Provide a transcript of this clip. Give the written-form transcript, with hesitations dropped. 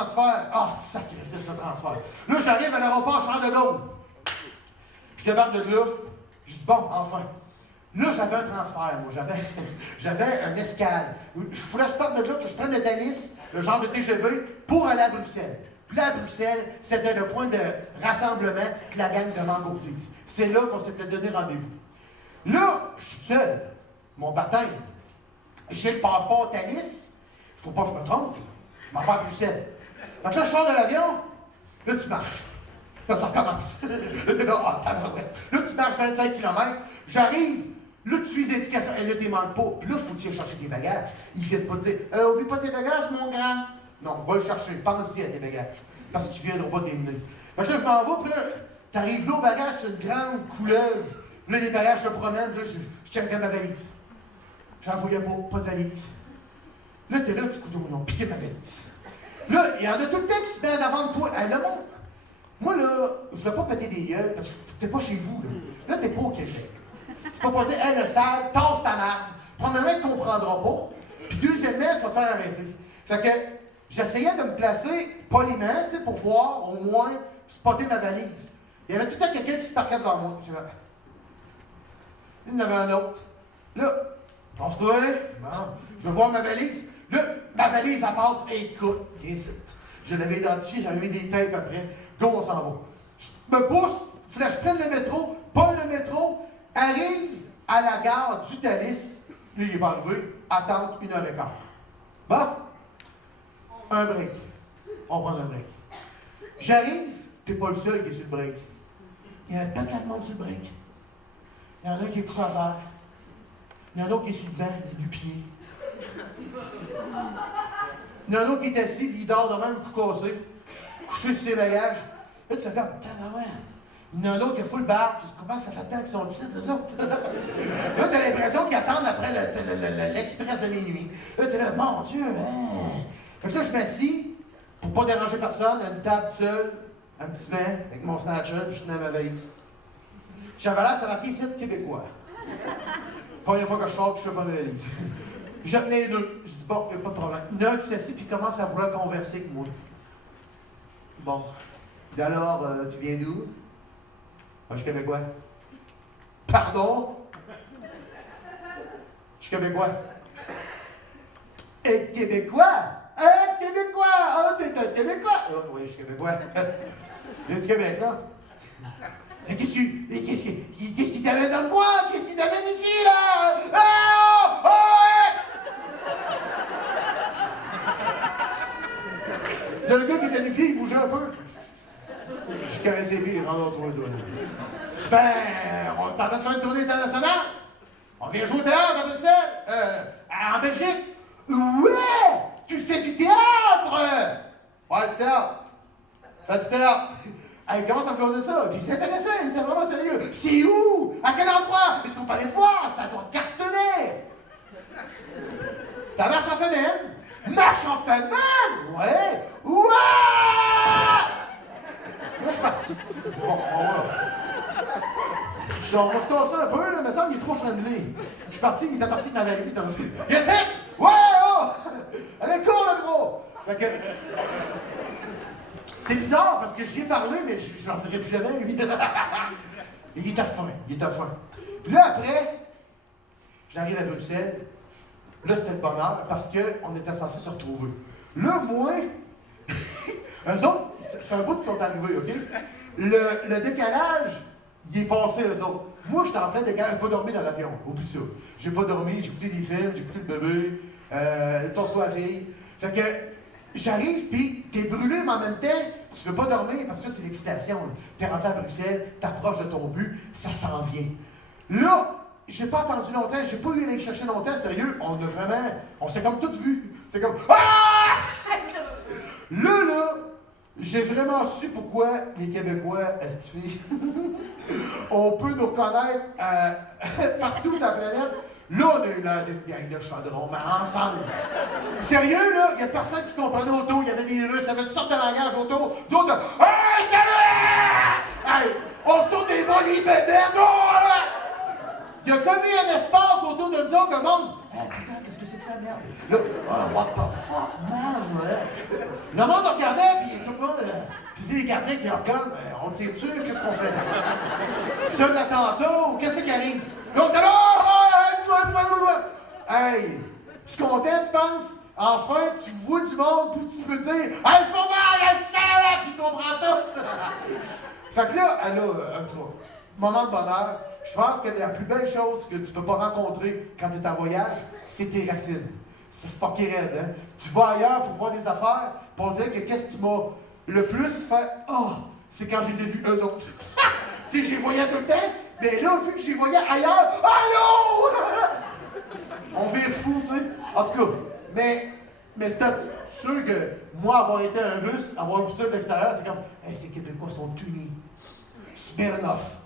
transfert. Ah, sacrifice, le transfert. Là, j'arrive à l'aéroport Charles de Gaulle. Je débarque de là. Je dis, bon, enfin. Là, j'avais un transfert, moi. J'avais un escale. Je voulais que je parte de là, que je prenne le Thalys, le genre de TGV, pour aller à Bruxelles. Puis là, à Bruxelles, c'était le point de rassemblement de la gang de Mangourdis. C'est là qu'on s'était donné rendez-vous. Là, je suis seul. Mon baptême. J'ai le passeport Thalys. Faut pas que je me trompe. Je m'en vais à Bruxelles. Donc là, je sors de l'avion. Là, tu marches. Là, ça recommence. Là, là, tu marches 25 km. J'arrive. Là, tu suis les indications. Et là, tu ne manques pas. Puis là, il faut que tu ailles chercher tes bagages. Ils ne viennent pas te dire oublie pas tes bagages, mon grand. Non, va le chercher. Pense-y à tes bagages. Parce qu'ils ne viendront pas t'éliminer. Fait que là, je m'en vais. Puis là, tu arrives là au bagage, c'est une grande couleuvre. Là, les bagages se promènent. Là, je check ma valise. J'en voyais pas de valise. Là, t'es là, tu couteau, ils ont piqué ma valise. Là, il y en a tout le temps qui se mettent devant de toi. Le monde. Moi, là, je ne veux pas péter des gueules parce que t'es pas chez vous. Là, t'es pas au Québec. Tu peux pas dire, le sale, tasse ta marde. Premièrement, tu ne comprendras pas. Puis deuxièmement, tu vas te faire arrêter. Fait que j'essayais de me placer poliment, tu sais, pour voir au moins spotter ma valise. Il y avait tout le temps quelqu'un qui se parquait devant moi. Il y en avait un autre. Là, pense-toi, bon, je vais voir ma valise. Là, ma valise, elle passe. Écoute, ici. Je l'avais identifié, j'avais mis des tapes après. Go, on s'en va. Je me pousse, il fallait que je prenne le métro. Pas le métro. Arrive à la gare du Thalys. Lui, il est pas arrivé. Attendre 1h15. Bon. Un break. On prend un break. J'arrive, t'es pas le seul qui est sur le break. Il y a un paquet de monde sur le break. Il y en a un qui est couché à terre. Il y en a un autre qui est sur le banc, du pied. Il y en a un autre qui est assis, puis il dort de même, le cou cassé, couché sur ses bagages. Là, tu fais comme, ouais. Il y en a un autre qui a full barbe. Tu dis, comment ça fait tant qu'ils sont ici, eux autres? Là, tu as l'impression qu'ils attendent après l'express de minuit. Là, tu es là, mon Dieu, hein? Fait que là, je m'assis, pour pas déranger personne, à une table seule, un petit banc, avec mon snatcher, puis je tenais ma valise. J'avais l'air, ça marqué ici, québécois. Première fois que je sors, puis je fais pas ma valise. Je tenais les deux. Je dis, bon, il n'y a pas de problème. Il y en a un qui s'assied, puis il commence à vouloir converser avec moi. Bon. Puis alors, tu viens d'où? Ah, je suis québécois. Pardon? Je suis québécois. Et québécois? Québécois! Ah, t'es un québécois! Oh, oui, je suis québécois. Viens du Québec, là. Mais qu'est-ce qui t'amène dans le coin? Qu'est-ce qui t'amène ici, là? Ah! Oh! Là, le gars qui était nu pied, il bougeait un peu. Je caressais les pieds, il rentre dans toi. Ben, on est en train de faire une tournée internationale. On vient jouer au théâtre à Bruxelles. En Belgique. Ouais! Tu fais du théâtre! Ouais, du théâtre. Fais du théâtre. Il commence à me choisir ça. Puis c'est intéressant, il était vraiment sérieux. C'est où? À quel endroit? Est-ce qu'on parlait de voir? Ça doit cartonner. Ça marche en femelle. Marche en femelle? Ouais! Ouais! Là, je suis parti. Bon, on va se tasser un peu, là, mais ça, il est trop friendly. Je suis parti, il était parti de ma valise dans le film. Yes, it! Ouais, oh! Elle est cool, le gros! Fait que... C'est bizarre, parce que j'y ai parlé, mais je n'en ferai plus jamais, lui. Il était fin, Puis là, après, j'arrive à Bruxelles. Là, c'était le bonheur, parce qu'on était censé se retrouver. Là, moi... eux autres, ça fait un bout qu'ils sont arrivés, OK? Le décalage, il est passé, eux autres. Moi, j'étais en plein décalage, j'ai pas dormi dans l'avion, oublie ça. J'ai pas dormi, j'ai écouté des films, j'ai écouté le bébé, Tosse-toi la fille. Fait que j'arrive, puis t'es brûlé, mais en même temps, tu veux pas dormir, parce que ça, c'est l'excitation. T'es rentré à Bruxelles, t'approches de ton but, ça s'en vient. Là, j'ai pas attendu longtemps, j'ai pas eu à aller chercher longtemps, sérieux, on s'est comme tout vu. C'est comme, ah! Là, j'ai vraiment su pourquoi les Québécois, estifés, on peut nous reconnaître partout sur la planète. Là, on a eu l'air d'une gang de chaudrons, mais ensemble. Sérieux, là, il n'y a personne qui comprenait autour. Il y avait des Russes, il y avait toutes sortes de langages autour. D'autres, hey, salut! Hey, on saute des molybédènes, il y a comme eu un espace autour de nous autres, le monde. Hey, putain, qu'est-ce que c'est que ça, merde? Là, oh, what the fuck, man, ouais. Le monde regardait dis, les gardiens qui leur guns, on tire dessus, qu'est-ce qu'on fait? C'est un attentat ou qu'est-ce qui arrive? L'autre est là, hey! Tu es content, tu penses? Enfin, tu vois du monde, puis tu peux dire, hey, faut mal, elle se fait là, puis tu comprends tout! Fait que là, elle a un moment de bonheur. Je pense que la plus belle chose que tu peux pas rencontrer quand tu es en voyage, c'est tes racines. C'est fucké raide, hein? Tu vas ailleurs pour voir des affaires, pour dire que qu'est-ce qui m'a le plus fait « Oh! » c'est quand je les ai vus eux autres. Tu sais, je les voyais tout le temps, mais là, vu que je les voyais ailleurs, allô! On vire fou, tu sais. En tout cas, mais c'est sûr que moi, avoir été un Russe, avoir vu ça de l'extérieur, c'est comme « Hey, ces Québécois sont unis. Smirnoff. »